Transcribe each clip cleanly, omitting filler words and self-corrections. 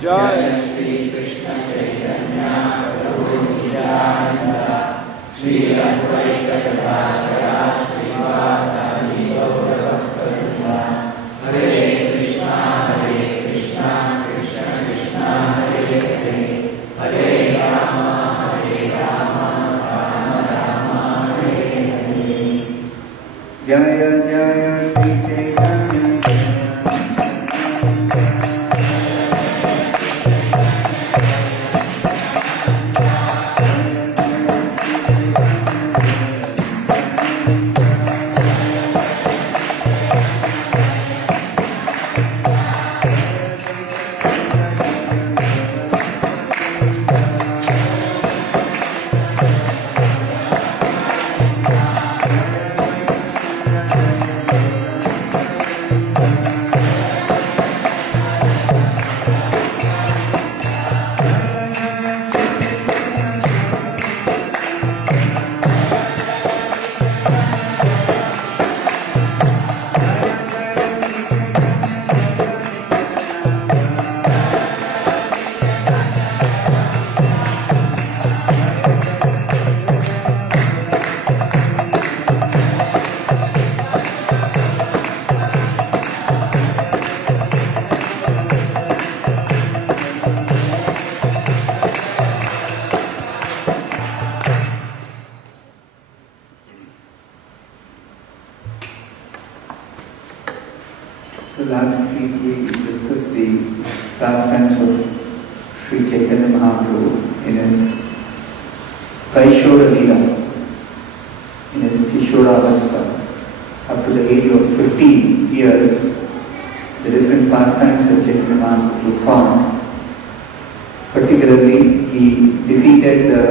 Jai Shri Krishna Chaitanya Prabhu Nityananda Shri Advaita Gadadhara Srivasadi Gaura Hare Krishna Krishna Krishna Hare Hare Hare Rama Rama Rama Hare Hare. Jaya Jaya Shri Chaitanya. So last week we discussed the pastimes of Sri Chaitanya Mahaprabhu in his Adi-lila, in his Kishoravastha, up to the age of 15 years, the different pastimes that Chaitanya Mahaprabhu performed. Particularly, he defeated the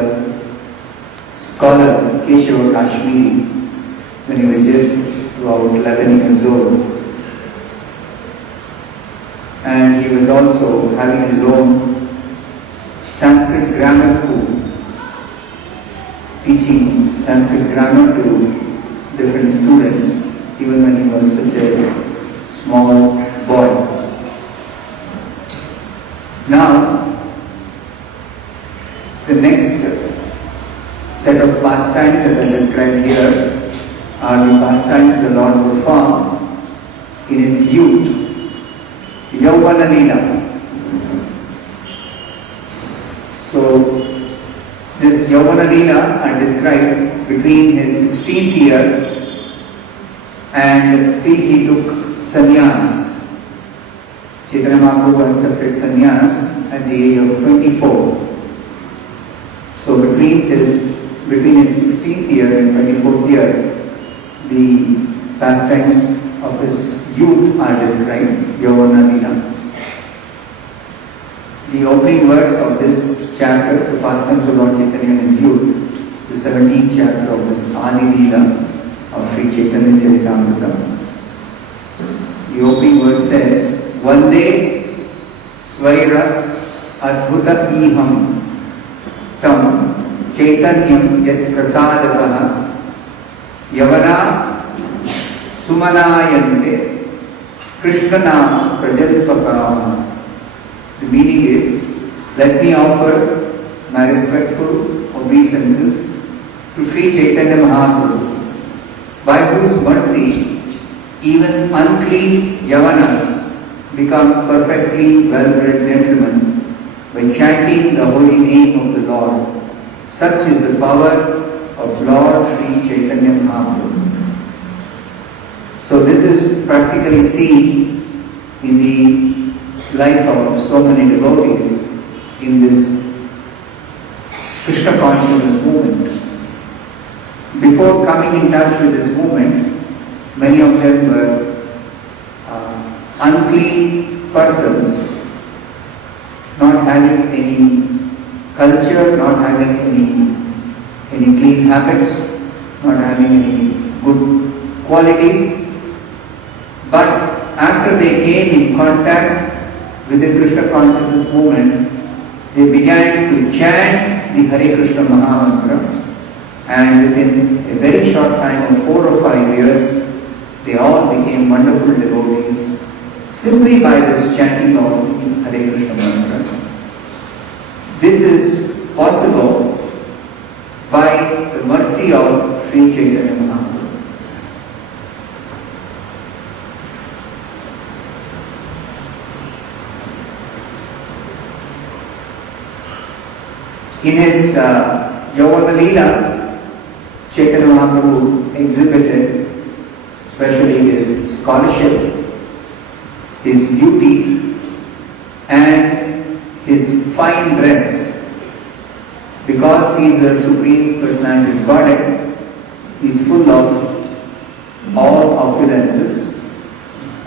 scholar Keshava Kashmiri when he was just about 11 years old. And he was also having his own Sanskrit grammar school, teaching Sanskrit grammar to different students, even when he was such a small boy. Now, the next set of pastimes that are described here are the pastimes the Lord performed in his youth. Adi-lila. So, this Adi-lila are described between his 16th year and till he took sannyas. Chaitanya Mahaprabhu accepted sannyas at the age of 24. So, between his 16th year and 24th year, the pastimes of his youth are described. Adi-lila. The opening verse of this chapter, the pastimes of Lord Chaitanya in his youth, the 17th chapter of this Adi-lila of Sri Chaitanya Charitamrita. The opening verse says, Vande Svaira Adbhuta Iham Tam Chaitanyam Yat Prasadakaha Yavana Sumanayante Krishna Nama Prajalpakama. The meaning is, let me offer my respectful obeisances to Sri Chaitanya Mahaprabhu, by whose mercy even unclean Yavanas become perfectly well-bred gentlemen by chanting the holy name of the Lord. Such is the power of Lord Sri Chaitanya Mahaprabhu. So this is practically seen in the life of so many devotees in this Krishna consciousness movement. Before coming in touch with this movement, many of them were unclean persons not having any culture, not having any clean habits, not having any good qualities. But after they came in contact with the Krishna consciousness movement, they began to chant the Hare Krishna Mahamantra, and within a very short time of 4 or 5 years, they all became wonderful devotees simply by this chanting of the Hare Krishna Mantra. This is possible by the mercy of Sri Chaitanya Mahaprabhu. In his Adi-lila, Chaitanya Mahaprabhu exhibited especially his scholarship, his beauty, and his fine dress. Because he is the Supreme Personality of Godhead, he is full of all opulences,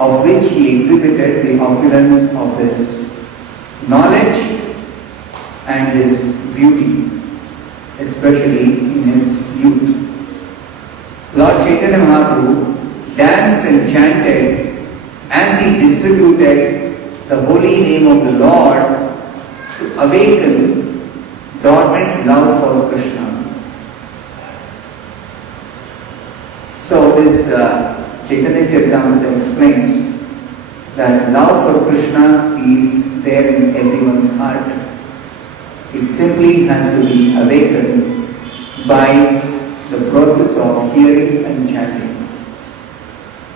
of which he exhibited the opulence of his knowledge and his beauty, especially in his youth. Lord Chaitanya Mahaprabhu danced and chanted as he distributed the holy name of the Lord to awaken dormant love for Krishna. So this Chaitanya Charitamrita explains that love for Krishna is there in everyone's heart. It simply has to be awakened by the process of hearing and chanting.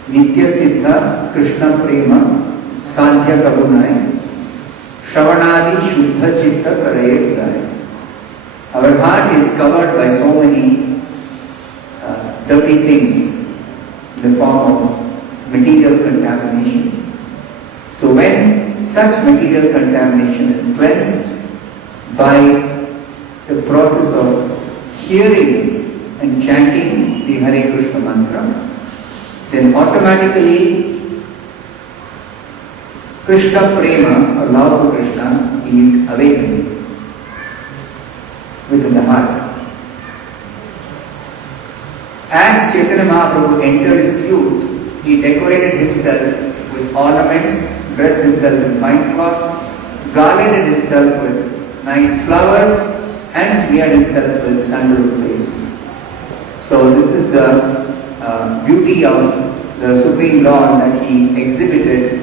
Nitya Siddha Krishna Prema Sadhya Kabunai Shravanadi Shuddha Chitta Karayadai. Our heart is covered by so many dirty things in the form of material contamination. So when such material contamination is cleansed by the process of hearing and chanting the Hare Krishna mantra, then automatically Krishna Prema, or love for Krishna, is awakened within the heart. As Chaitanya Mahaprabhu entered his youth, he decorated himself with ornaments, dressed himself in fine cloth, garlanded himself with nice flowers, and smeared himself with sandalwood paste. So this is the beauty of the Supreme Lord that he exhibited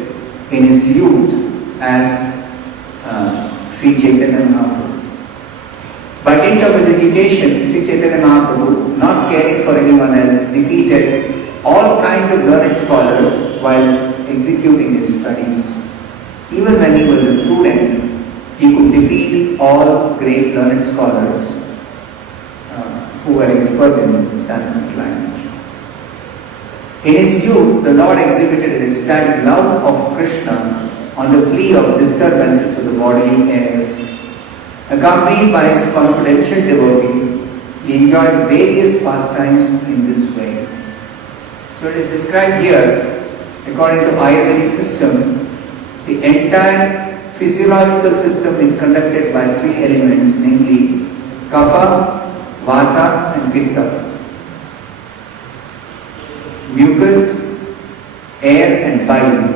in his youth as Sri Chaitanya Mahaprabhu. By dint of his education, Sri Chaitanya Mahaprabhu, not caring for anyone else, defeated all kinds of learned scholars while executing his studies. Even when he was a student, he could defeat all great learned scholars who were expert in Sanskrit language. In his youth, the Lord exhibited his ecstatic love of Krishna on the plea of disturbances of the bodily airs. Accompanied by his confidential devotees, he enjoyed various pastimes in this way. So it is described here, according to Ayurvedic system, the entire physiological system is conducted by 3 elements, namely Kapha, Vata and Pitta. Mucus, air and bile.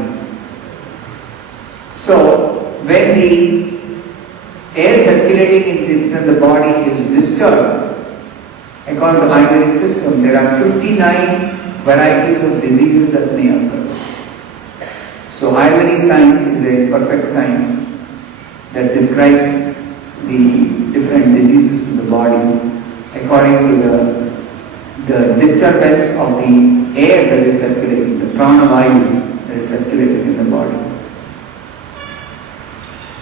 So when the air circulating in the body is disturbed, according to Ayurvedic system, there are 59 varieties of diseases that may occur. So Ayurvedic science is a perfect science that describes the different diseases in the body according to the disturbance of the air that is circulating, the prana vayu that is circulating in the body.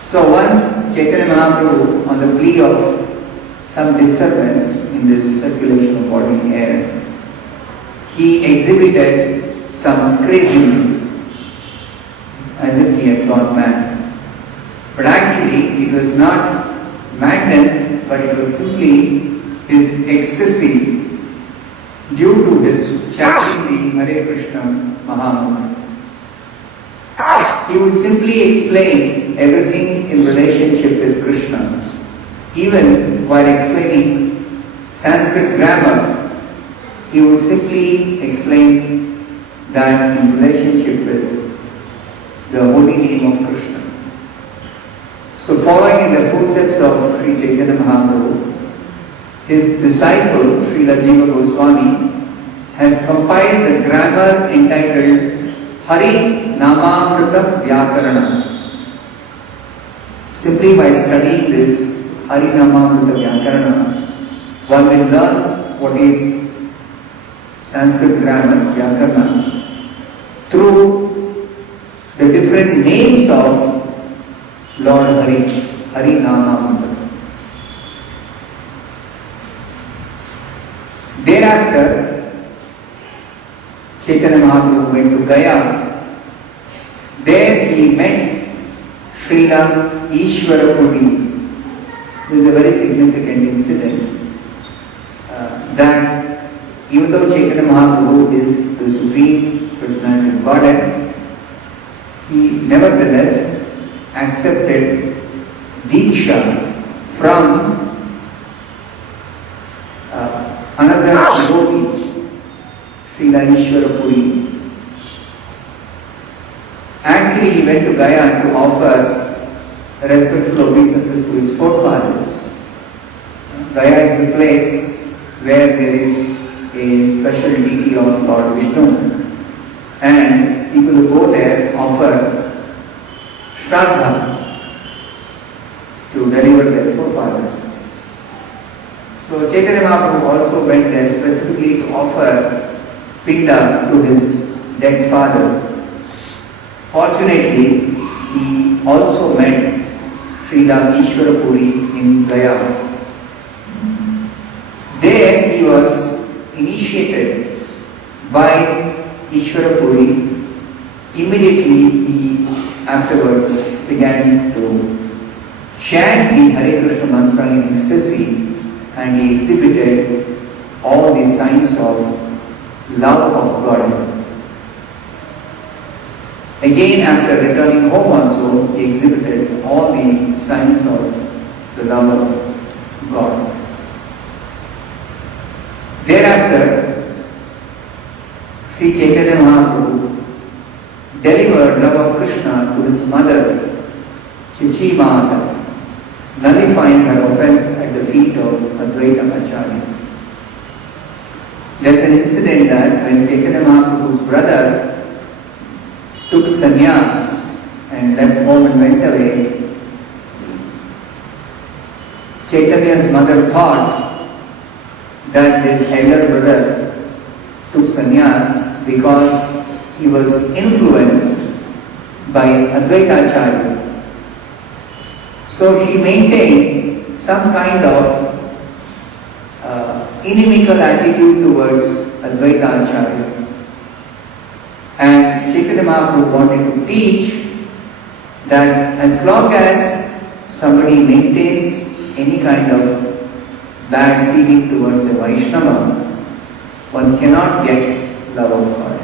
So once Chaitanya Mahaprabhu, on the plea of some disturbance in this circulation of body air, he exhibited some craziness, as if he had gone mad. But actually it was not madness, but it was simply his ecstasy due to his chanting the Hare Krishna Mahamantra. he would simply explain everything in relationship with Krishna. Even while explaining Sanskrit grammar, he would simply explain that in relationship with the holy name of Krishna. So following in the footsteps of Sri Chaitanya Mahaprabhu, his disciple Srila Jiva Goswami has compiled the grammar entitled Hari Namamrita Vyakarana. Simply by studying this Hari Namamrita Vyakarana, one will learn what is Sanskrit grammar, Vyakarana, through the different names of Lord Hari, Hari Namamrita. Thereafter, Chaitanya Mahaprabhu went to Gaya. There he met Srila Ishwarapuri. This is a very significant incident that even though Chaitanya Mahaprabhu is the Supreme Personality of Godhead, he nevertheless accepted Diksha from another devotee, Srila Ishwarapuri. Actually, he went to Gaya to offer respectful obeisances to his forefathers. Gaya is the place where there is a special deity of Lord Vishnu, and people who go there offer Shraddha to deliver their forefathers. So Chaitanya Mahaprabhu also went there specifically to offer Pinda to his dead father. Fortunately, he also met Srila Ishwarapuri in Gaya. There he was initiated by Ishwarapuri. Immediately he afterwards began to chant the Hare Krishna mantra in ecstasy, and he exhibited all the signs of love of God. Again, after returning home also, he exhibited all the signs of the love of God. Thereafter, Sri Chaitanya Mahaprabhu delivered love of Krishna to his mother, Chichi Mata, nullifying her offense at the feet of Advaita Acharya. There's an incident that when Chaitanya Mahaprabhu's brother took sannyas and left home and went away, Chaitanya's mother thought that this elder brother took sannyas because he was influenced by Advaita Acharya. So she maintained some kind of inimical attitude towards Advaita Acharya. And Chaitanya Mahaprabhu wanted to teach that as long as somebody maintains any kind of bad feeling towards a Vaishnava, one cannot get love of God.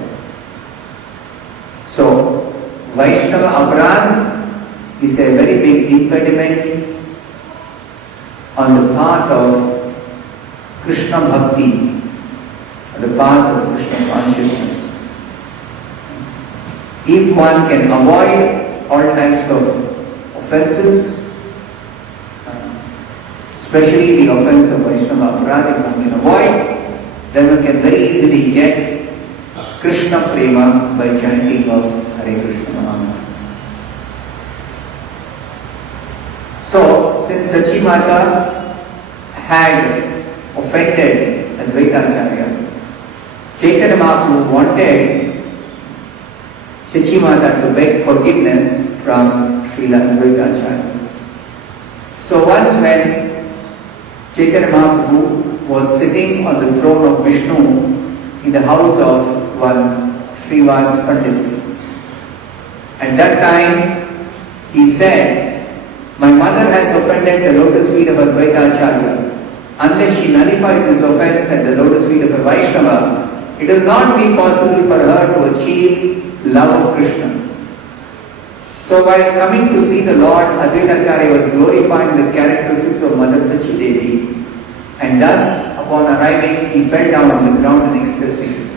So, Vaishnava aparadha is a very big impediment on the path of Krishna Bhakti, on the path of Krishna consciousness. If one can avoid all types of offenses, especially the offense of Vaishnava aparadha, if one can avoid, then one can very easily get Krishna Prema by chanting of Hare Krishna Mahamantra. So, since Sachi Mata had offended Advaita Acharya, Chaitanya Mahaprabhu wanted Sachi Mata to beg forgiveness from Srila Advaita Acharya. So once when Chaitanya Mahaprabhu was sitting on the throne of Vishnu in the house of one Srivas Pandit, at that time he said, "My mother has offended the lotus feet of Advaita Acharya. Unless she nullifies this offense at the lotus feet of a Vaishnava, it will not be possible for her to achieve love of Krishna." So while coming to see the Lord, Advaita Acharya was glorifying the characteristics of Mother Sachi Devi, and thus upon arriving he fell down on the ground in ecstasy.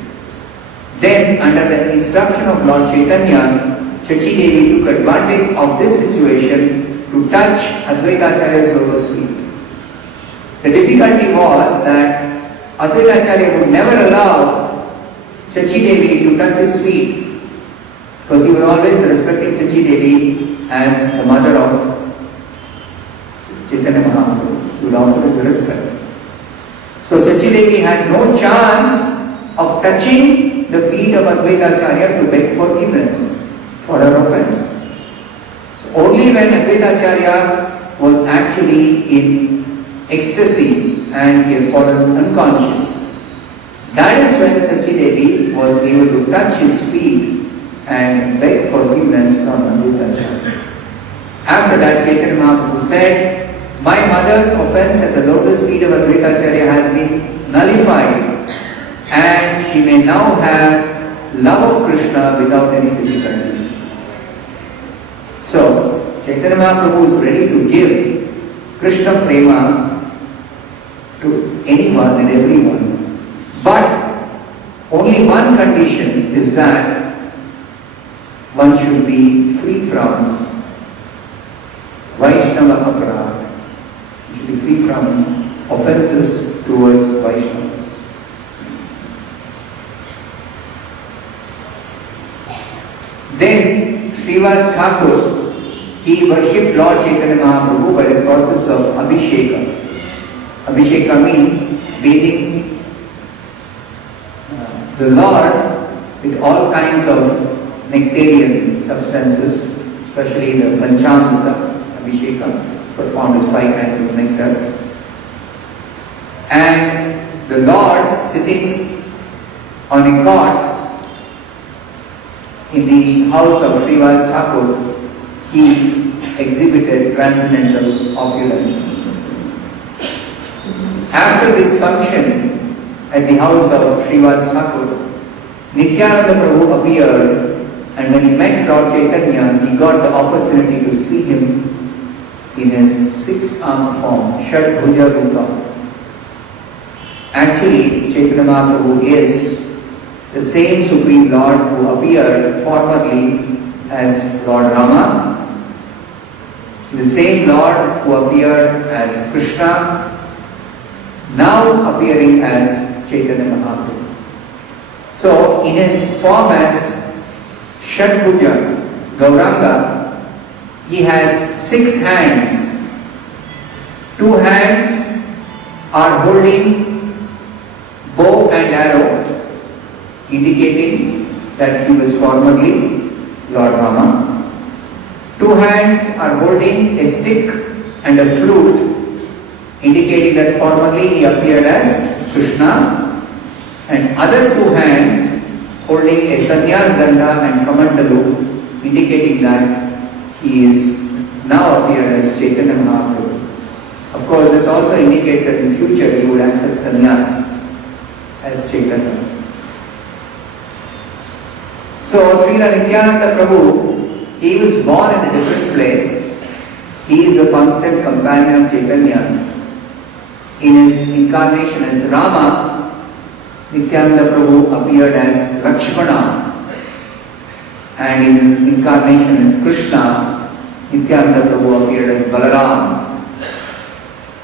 Then under the instruction of Lord Chaitanya, Sachi Devi took advantage of this situation to touch Advaita Acharya's lotus feet. The difficulty was that Advaita Acharya would never allow Sachi Devi to touch his feet, because he was always respecting Sachi Devi as the mother of Chaitanya Mahaprabhu. He would always respect. So Sachi Devi had no chance of touching the feet of Advaita Acharya to beg forgiveness for her offense. So only when Advaita Acharya was actually in ecstasy and he had fallen unconscious, that is when Sachi Devi was able to touch his feet and beg forgiveness from Advaita Acharya. After that, Chaitanya Mahaprabhu said, "My mother's offense at the lotus feet of Advaita Acharya has been nullified, and she may now have love of Krishna without any difficulty." So, Chaitanya Mahaprabhu is ready to give Krishna Prema to anyone and everyone. But only one condition is that one should be free from Vaishnava aparad. One should be free from offenses towards Vaishnavas. Then Srivas Thakur, he worshipped Lord Chaitanya Mahaprabhu by the process of Abhisheka. Abhisheka means bathing the Lord with all kinds of nectarian substances, especially the Panchamrita Abhisheka, performed with 5 kinds of nectar. And the Lord, sitting on a cot in the house of Srivas Thakur, he exhibited transcendental opulence. After this function at the house of Srivas Thakur, Nityananda Prabhu appeared, and when he met Lord Chaitanya, he got the opportunity to see him in his 6-armed form, Shadbhuja Rupa. Actually, Chaitanya Mahaprabhu is the same Supreme Lord who appeared formerly as Lord Rama, the same Lord who appeared as Krishna, now appearing as Chaitanya Mahaprabhu. So, in his form as Shadbhuja, Gauranga, he has 6 hands. 2 hands are holding bow and arrow, indicating that he was formerly Lord Rama. 2 hands are holding a stick and a flute, indicating that formerly he appeared as Krishna, and other 2 hands holding a sannyas danda and kamandalu, indicating that he is now appeared as Chaitanya Mahaprabhu. Of course, this also indicates that in future he would accept sannyas as Chaitanya. So, Srila Nityananda Prabhu, he was born in a different place. He is the constant companion of Chaitanya. In his incarnation as Rama, Nityananda Prabhu appeared as Lakshmana, and in his incarnation as Krishna, Nityananda Prabhu appeared as Balaram.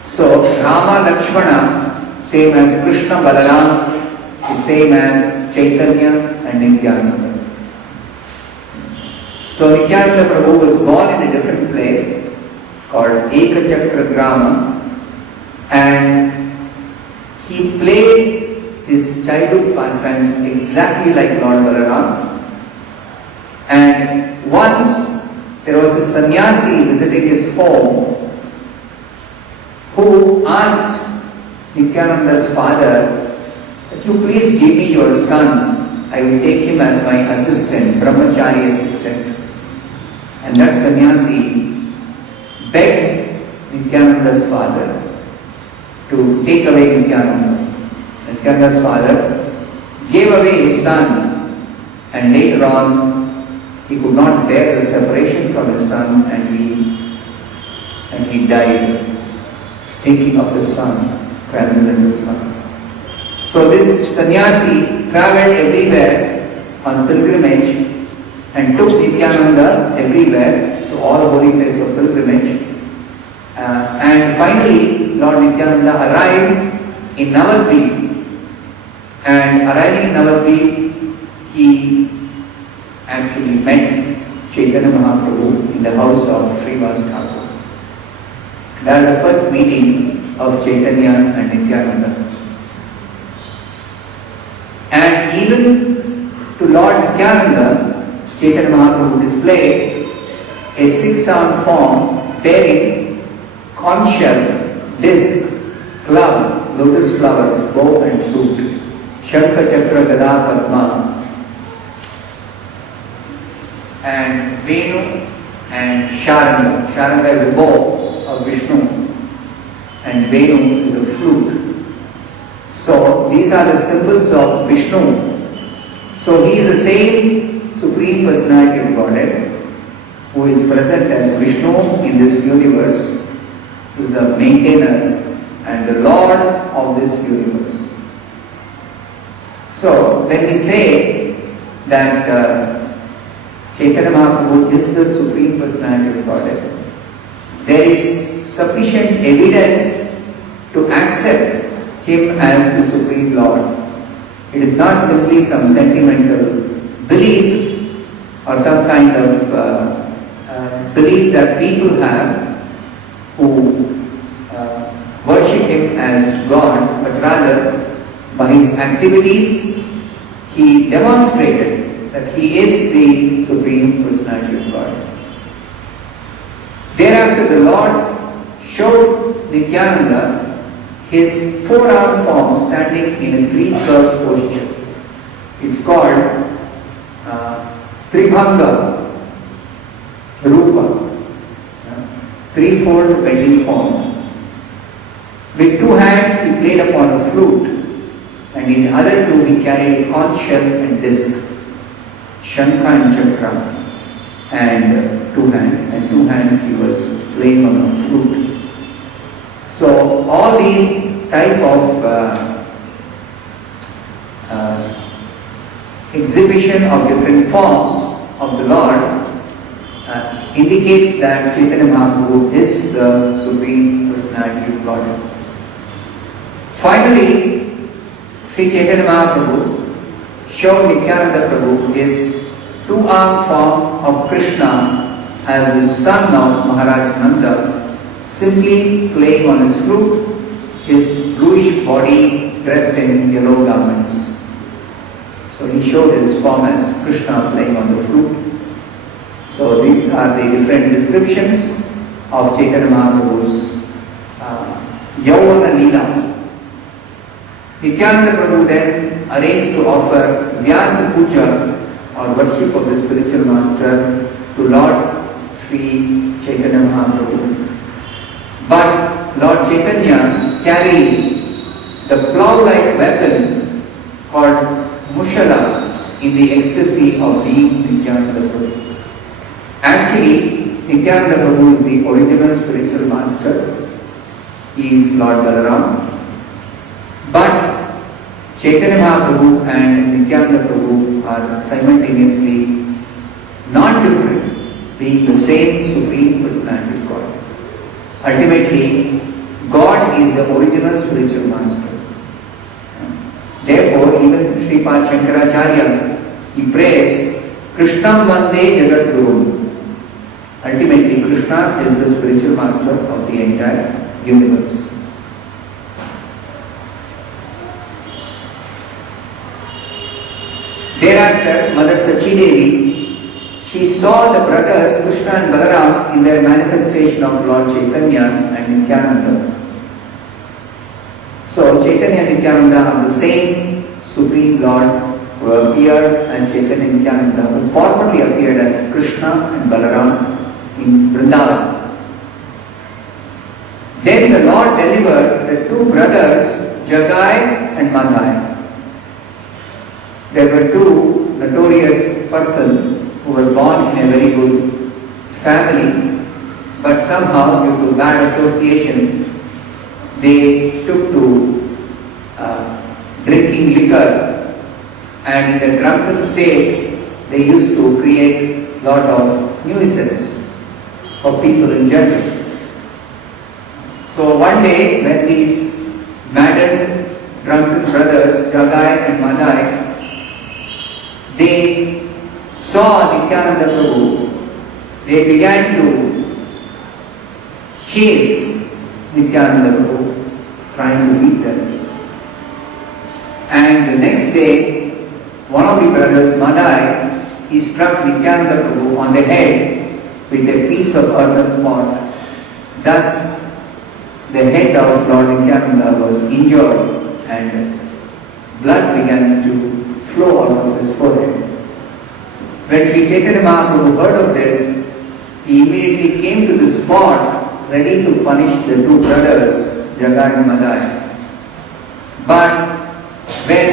So, Rama Lakshmana, same as Krishna Balaram, is same as Chaitanya and Nityananda. So, Nityananda Prabhu was born in a different place called Ekachakra Grama, and he played his childhood pastimes exactly like Lord Balaram. And once there was a sannyasi visiting his home who asked Nityananda's father, "That you please give me your son, I will take him as my assistant, brahmachari assistant." And that sannyasi begged Nityananda's father to take away Nityananda. Nityananda's father gave away his son, and later on he could not bear the separation from his son, and he died thinking of his son, transcendental son. So this sannyasi travelled everywhere on pilgrimage and took Nityananda everywhere to all holy places of pilgrimage. And finally, Lord Nityananda arrived in Navadvip. And arriving in Navadvip, he actually met Chaitanya Mahaprabhu in the house of Srivas Thakur. That was the first meeting of Chaitanya and Nityananda. And even to Lord Nityananda, Chaitanya Mahaprabhu displayed a 6-armed form bearing conch shell, disc, club, lotus flower, bow and flute, Shankha Chakra Gada Padma, and Venu and Sharanga. Sharanga is a bow of Vishnu and Venu is a flute. So these are the symbols of Vishnu. So he is the same Supreme Personality of Godhead who is present as Vishnu in this universe, who is the maintainer and the Lord of this universe. So when we say that Chaitanya Mahaprabhu is the Supreme Personality of Godhead, there is sufficient evidence to accept him as the Supreme Lord. It is not simply some sentimental belief or some kind of belief that people have who worship him as God, but rather by his activities he demonstrated that he is the Supreme Personality of God. Thereafter the Lord showed Nityananda his 4-armed form standing in a 3-curved posture. It's called Tribhanga Rupa, 3-fold bending form. With 2 hands he played upon a flute, and in the other 2 he carried a conch shell and disc, Shankha and Chakra, and 2 hands, and 2 hands he was playing on a flute. So all these type of exhibition of different forms of the Lord indicates that Chaitanya Mahaprabhu is the Supreme Personality of Godhead. Finally, Sri Chaitanya Mahaprabhu showed Nityananda Prabhu his 2-armed form of Krishna as the son of Maharaj Nanda, simply playing on his flute, his bluish body dressed in yellow garments. So he showed his form as Krishna playing on the flute. So these are the different descriptions of Chaitanya Mahaprabhu's Adi-lila. Nityananda Prabhu then arranged to offer Vyasa Puja or worship of the spiritual master to Lord Sri Chaitanya Mahaprabhu. But Lord Chaitanya carried the plough-like weapon called Mushala in the ecstasy of being Nityananda Prabhu. Actually, Nityananda Prabhu is the original spiritual master. He is Lord Balaram. But Chaitanya Mahaprabhu and Nityananda Prabhu are simultaneously non-different, being the same Supreme Personality of God. Ultimately, God is the original spiritual master. Therefore, even Sripad Shankaracharya, he prays, Krishnam Vande Jagat Guru. Ultimately, Krishna is the spiritual master of the entire universe. Thereafter, Mother Sachi Devi, she saw the brothers Krishna and Balaram in their manifestation of Lord Chaitanya and Nityananda. So Chaitanya and Nityananda are the same Supreme Lord who appeared as Chaitanya and Nityananda, who formerly appeared as Krishna and Balaram in Vrindavan. Then the Lord delivered the 2 brothers, Jagai and Madhai. There were 2 notorious persons who who were born in a very good family, but somehow due to bad association, they took to drinking liquor, and in the drunken state, they used to create a lot of nuisance for people in general. So one day, when these maddened drunken brothers, Jagai and Madai, they saw Nityananda Prabhu, they began to chase Nityananda Prabhu, trying to beat them. And the next day, one of the brothers, Madai, he struck Nityananda Prabhu on the head with a piece of earthen pot. Thus, the head of Lord Nityananda was injured and blood began to flow out of his forehead. When Sri Chaitanya Mahaprabhu heard of this, he immediately came to the spot ready to punish the two brothers, Jagai and Madai. But when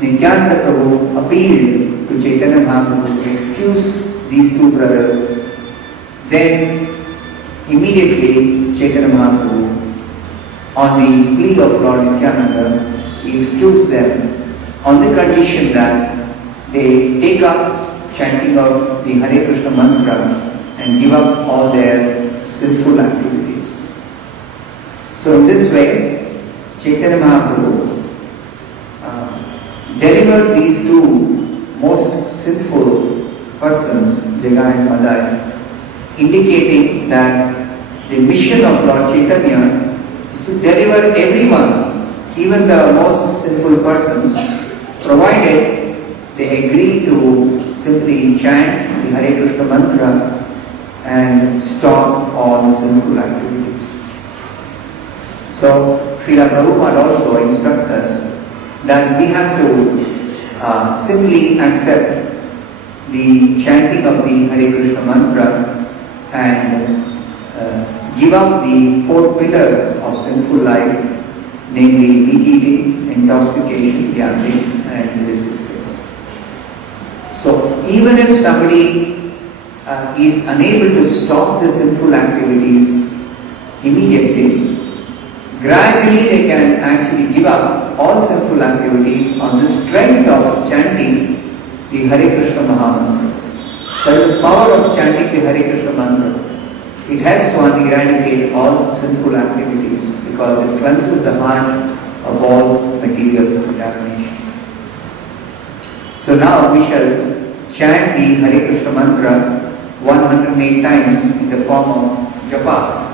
Nityananda Prabhu appealed to Chaitanya Mahaprabhu to excuse these two brothers, then immediately Chaitanya Mahaprabhu, on the plea of Lord Nityananda, he excused them on the condition that they take up chanting of the Hare Krishna mantra and give up all their sinful activities. So in this way, Chaitanya Mahaprabhu delivered these two most sinful persons, Jagai and Madai, indicating that the mission of Lord Chaitanya is to deliver everyone, even the most sinful persons, provided they agree to simply chant the Hare Krishna mantra and stop all sinful activities. So, Srila Prabhupada also instructs us that we have to simply accept the chanting of the Hare Krishna mantra and give up the four pillars of sinful life, namely meat eating, intoxication, gambling, and illicit sex. So even if somebody is unable to stop the sinful activities immediately, gradually they can actually give up all sinful activities on the strength of chanting the Hare Krishna Mahamantra. By the power of chanting the Hare Krishna mantra, it helps one eradicate all sinful activities because it cleanses the heart of all material contamination. So now we shall chant the Hare Krishna mantra 108 times in the form of japa.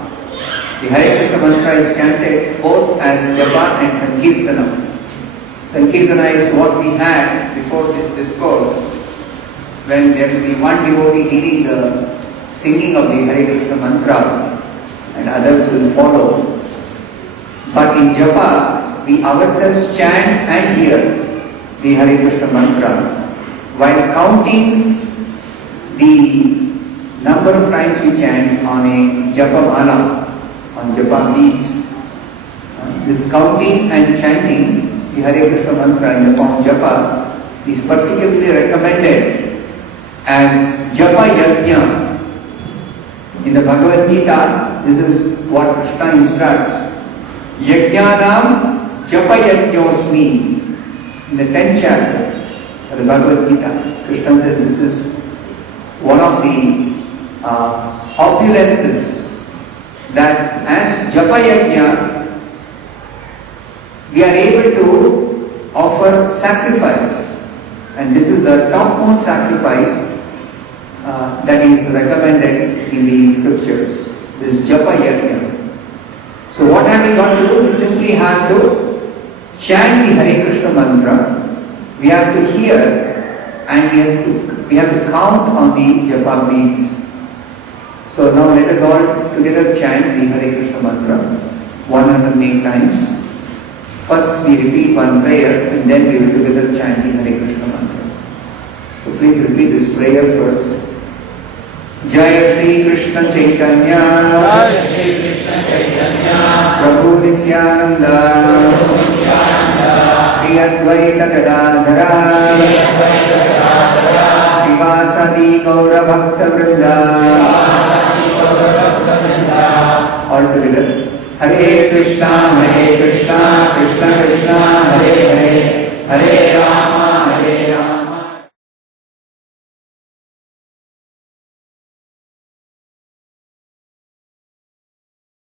The Hare Krishna mantra is chanted both as japa and sankirtana. Sankirtana is what we had before this discourse, when there will be one devotee leading the singing of the Hare Krishna mantra and others will follow. But in japa, we ourselves chant and hear the Hare Krishna mantra while counting the number of times we chant on a japa mala, on japa beads. This counting and chanting the Hare Krishna mantra in the form japa is particularly recommended as japa yajna. In the Bhagavad Gita, this is what Krishna instructs. Yajnanam japa yajñosmi. In the 10th chapter of the Bhagavad Gita, Krishna says this is one of the opulences, that as japa yajna, we are able to offer sacrifice, and this is the topmost sacrifice that is recommended in the scriptures, this japa yajna. So what have we got to do? We simply have to chant the Hare Krishna mantra, we have to hear, and we have to count on the japa beads. So now let us all together chant the Hare Krishna mantra 108 times. First we repeat one prayer and then we will together chant the Hare Krishna mantra. So please repeat this prayer first. Jai Shri Krishna Chaitanya, Jai Shri Krishna Chaitanya, Prabhu Nityananda, Shri Advaita Gadadhara, Shri Srivasadi Gaura Bhakta Vrinda. All together. Hare Krishna, Krishna Krishna, Hare Hare, Hare Rama,